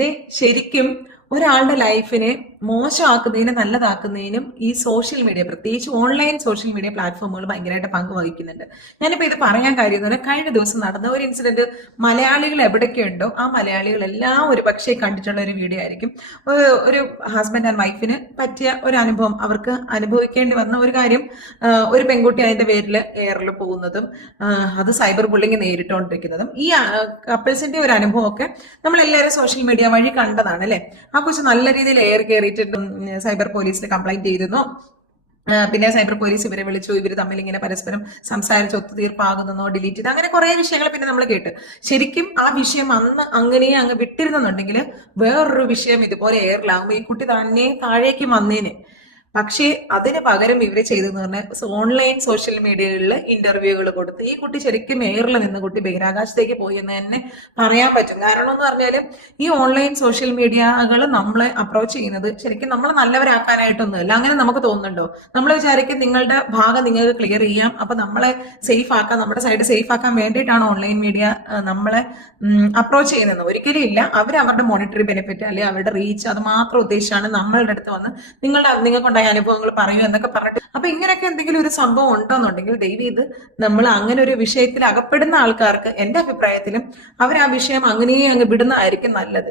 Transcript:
Day ശരിക്കും ഒരാളുടെ ലൈഫിനെ മോശമാക്കുന്നതിനും നല്ലതാക്കുന്നതിനും ഈ സോഷ്യൽ മീഡിയ, പ്രത്യേകിച്ച് ഓൺലൈൻ സോഷ്യൽ മീഡിയ പ്ലാറ്റ്ഫോമുകൾ ഭയങ്കരമായിട്ട് പങ്ക് വഹിക്കുന്നുണ്ട്. ഞാനിപ്പോൾ ഇത് പറയാൻ കാര്യം എന്ന് പറഞ്ഞാൽ, കഴിഞ്ഞ ദിവസം നടന്ന ഒരു ഇൻസിഡന്റ് മലയാളികൾ എവിടെയൊക്കെയുണ്ടോ ആ മലയാളികളെല്ലാം ഒരു പക്ഷേ കണ്ടിട്ടുള്ള ഒരു വീഡിയോ ആയിരിക്കും. ഒരു ഹസ്ബൻഡ് ആൻഡ് വൈഫിന് പറ്റിയ ഒരു അനുഭവം, അവർക്ക് അനുഭവിക്കേണ്ടി വന്ന ഒരു കാര്യം, ഒരു പെൺകുട്ടി അതിന്റെ പേരിൽ എയറിൽ പോകുന്നതും അത് സൈബർ ബുള്ളിങ് നേരിട്ടുകൊണ്ടിരിക്കുന്നതും, ഈ കപ്പിൾസിന്റെ ഒരു അനുഭവമൊക്കെ നമ്മളെല്ലാവരും സോഷ്യൽ മീഡിയ വഴി കണ്ടതാണ് അല്ലെ. ആ കൊച്ചു നല്ല രീതിയിൽ എയർ കയറിയിട്ട് സൈബർ പോലീസിൽ കംപ്ലൈന്റ് ചെയ്തിരുന്നു. പിന്നെ സൈബർ പോലീസ് ഇവരെ വിളിച്ചു, ഇവർ തമ്മിൽ ഇങ്ങനെ പരസ്പരം സംസാരിച്ച് ഒത്തുതീർപ്പാകുന്നോ ഡിലീറ്റ് ചെയ്ത് അങ്ങനെ കുറെ വിഷയങ്ങൾ പിന്നെ നമ്മൾ കേട്ട്. ശരിക്കും ആ വിഷയം അന്ന് അങ്ങനെ അങ്ങ് വിട്ടിരുന്നുണ്ടെങ്കിൽ വേറൊരു വിഷയം ഇതുപോലെ എയറിലാകുമ്പോൾ ഈ കുട്ടി തന്നെ താഴേക്ക് വന്നേനെ. പക്ഷേ അതിന് പകരം ഇവര് ചെയ്തെന്ന് പറഞ്ഞാൽ ഓൺലൈൻ സോഷ്യൽ മീഡിയകളിൽ ഇന്റർവ്യൂകൾ കൊടുത്ത് ഈ കുട്ടി ശരിക്കും എയറിൽ നിന്ന് കുട്ടി ബഹിരാകാശത്തേക്ക് പോയി എന്ന് തന്നെ പറയാൻ പറ്റും. കാരണം എന്ന് പറഞ്ഞാൽ ഈ ഓൺലൈൻ സോഷ്യൽ മീഡിയകൾ നമ്മളെ അപ്രോച്ച് ചെയ്യുന്നത് ശരിക്കും നമ്മൾ നല്ലവരാക്കാനായിട്ടൊന്നുമല്ല. അങ്ങനെ നമുക്ക് തോന്നുന്നുണ്ടോ? നമ്മൾ വിചാരിക്കും നിങ്ങളുടെ ഭാഗം നിങ്ങൾക്ക് ക്ലിയർ ചെയ്യാം, അപ്പൊ നമ്മളെ സേഫ് ആക്കാൻ, നമ്മുടെ സൈഡ് സേഫ് ആക്കാൻ വേണ്ടിയിട്ടാണ് ഓൺലൈൻ മീഡിയ നമ്മളെ അപ്രോച്ച് ചെയ്യുന്നത്. ഒരിക്കലും ഇല്ല. അവരുടെ മോണിറ്ററി ബെനിഫിറ്റ് അല്ലെങ്കിൽ അവരുടെ റീച്ച് അത് മാത്രം ഉദ്ദേശിച്ചാണ് നമ്മളുടെ അടുത്ത് വന്ന് നിങ്ങൾക്കുണ്ടായ അനുഭവങ്ങൾ പറയൂ എന്നൊക്കെ പറഞ്ഞിട്ട്. അപ്പൊ ഇങ്ങനെയൊക്കെ എന്തെങ്കിലും ഒരു സംഭവം ഉണ്ടോന്നുണ്ടെങ്കിൽ ദയവ് ഇത് നമ്മൾ അങ്ങനെ ഒരു വിഷയത്തിൽ അകപ്പെടുന്ന ആൾക്കാർക്ക് എന്റെ അഭിപ്രായത്തിലും അവർ ആ വിഷയം അങ്ങനെ അങ്ങ് വിടുന്നതായിരിക്കും നല്ലത്.